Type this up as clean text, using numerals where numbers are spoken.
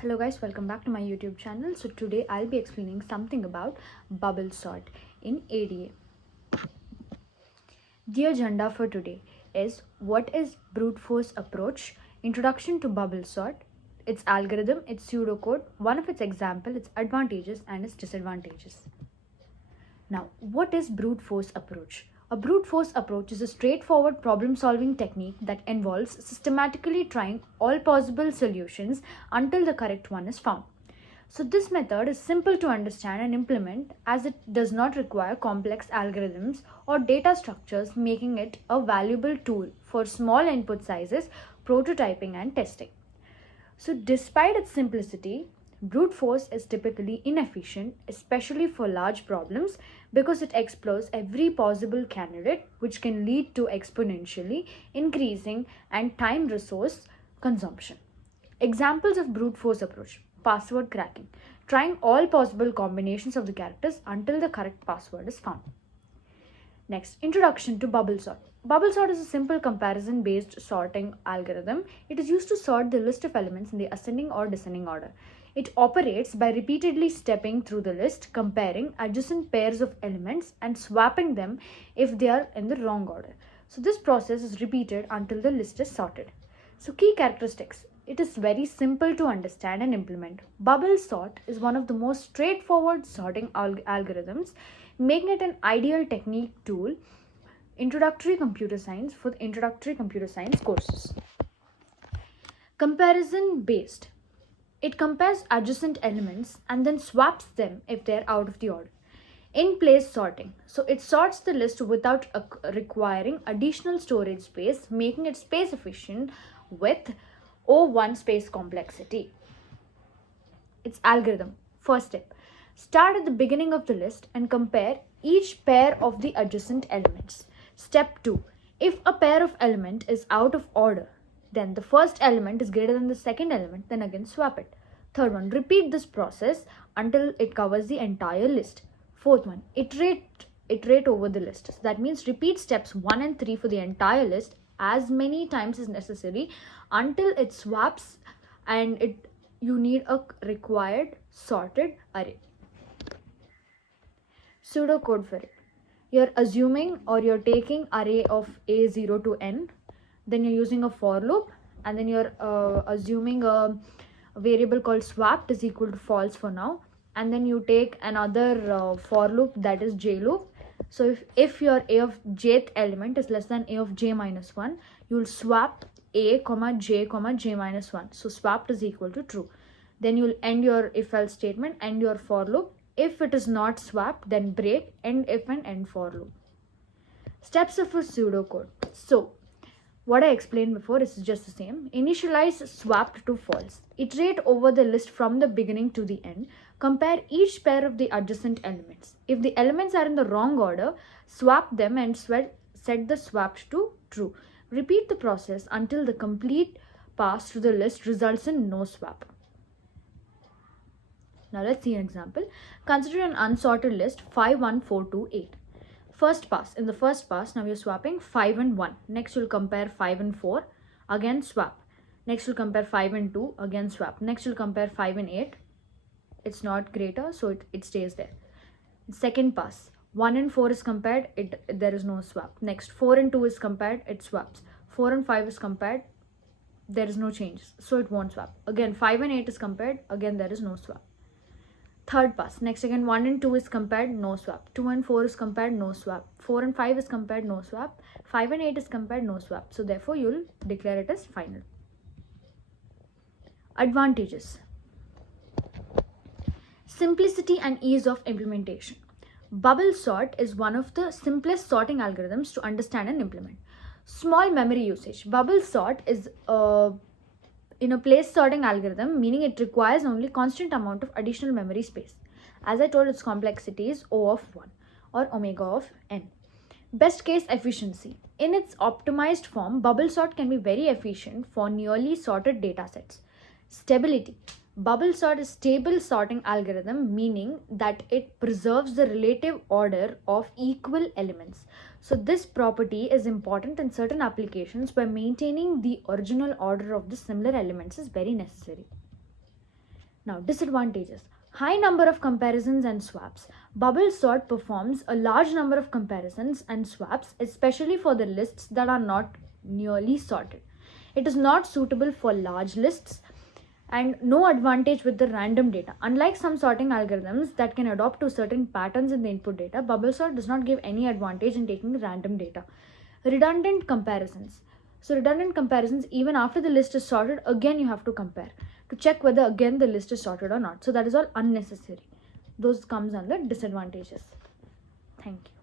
Hello guys, welcome back to my YouTube channel. So today I'll be explaining something about bubble sort in ADA. The agenda for today is what is brute force approach, introduction to bubble sort, its algorithm, its pseudocode, one of its example, its advantages and its disadvantages. Now, what is brute force approach? A brute force approach is a straightforward problem solving technique that involves systematically trying all possible solutions until the correct one is found. So, this method is simple to understand and implement as it does not require complex algorithms or data structures, making it a valuable tool for small input sizes, prototyping, and testing. So, despite its simplicity, brute force is typically inefficient, especially for large problems, because it explores every possible candidate, which can lead to exponentially increasing and time resource consumption. Examples of brute force approach: password cracking, trying all possible combinations of the characters until the correct password is found. Next, introduction to bubble sort. Bubble sort is a simple comparison based sorting algorithm. It is used to sort the list of elements in the ascending or descending order. It operates by repeatedly stepping through the list, comparing adjacent pairs of elements and swapping them if they are in the wrong order. So this process is repeated until the list is sorted. So key characteristics. It is very simple to understand and implement. Bubble sort is one of the most straightforward sorting algorithms, making it an ideal technique tool introductory computer science for the introductory computer science courses. Comparison based. It compares adjacent elements and then swaps them if they're out of the order. In place sorting. So it sorts the list without requiring additional storage space, making it space efficient with O1 space complexity. Its algorithm. First step. Start at the beginning of the list and compare each pair of the adjacent elements. Step 2. If a pair of element is out of order, then the first element is greater than the second element, then again swap it. Third one, repeat this process until it covers the entire list. Fourth one, iterate over the list. So that means repeat steps 1 and 3 for the entire list as many times as necessary until it swaps and you need a required sorted array. Pseudocode for it. You're assuming or you're taking array of a0 to n, then you're using a for loop, and then you're assuming a variable called swapped is equal to false for now, and then you take another for loop, that is j loop. So if your a of jth element is less than a of j minus 1, you'll swap a comma j minus 1. So swapped is equal to true. Then you'll end your if else statement, end your for loop. If it is not swapped, then break, end if and end for loop. Steps of a pseudocode. So what I explained before is just the same. Initialize swapped to false. Iterate over the list from the beginning to the end. Compare each pair of the adjacent elements. If the elements are in the wrong order, swap them and set the swapped to true. Repeat the process until the complete pass to the list results in no swap. Now let's see an example. Consider an unsorted list 5, 1, 4, 2, 8. First pass. In the first pass, now you're swapping 5 and 1. Next you'll compare 5 and 4. Again swap. Next you'll compare 5 and 2. Again swap. Next you'll compare 5 and 8. It's not greater, so it stays there. Second pass. 1 and 4 is compared. There is no swap. Next 4 and 2 is compared. It swaps. 4 and 5 is compared. There is no change, so it won't swap. Again 5 and 8 is compared. Again there is no swap. Third pass. Next again 1 and 2 is compared, no swap. 2 and 4 is compared, no swap. 4 and 5 is compared, no swap. 5 and 8 is compared, no swap. So therefore you'll declare it as final. Advantages. Simplicity and ease of implementation. Bubble sort is one of the simplest sorting algorithms to understand and implement. Small memory usage. Bubble sort is in a place sorting algorithm, meaning it requires only constant amount of additional memory space. As I told, its complexity is O of 1 or omega of n. Best case efficiency. In its optimized form, bubble sort can be very efficient for nearly sorted data sets. Stability. Bubble sort is stable sorting algorithm, meaning that it preserves the relative order of equal elements. So this property is important in certain applications where maintaining the original order of the similar elements is very necessary. Now, disadvantages. High number of comparisons and swaps. Bubble sort performs a large number of comparisons and swaps, especially for the lists that are not nearly sorted. It is not suitable for large lists and no advantage with the random data. Unlike some sorting algorithms that can adopt to certain patterns in the input data, bubble sort does not give any advantage in taking random data. Redundant comparisons. So redundant comparisons, even after the list is sorted, again you have to compare to check whether again the list is sorted or not. So that is all unnecessary. Those comes under disadvantages. Thank you.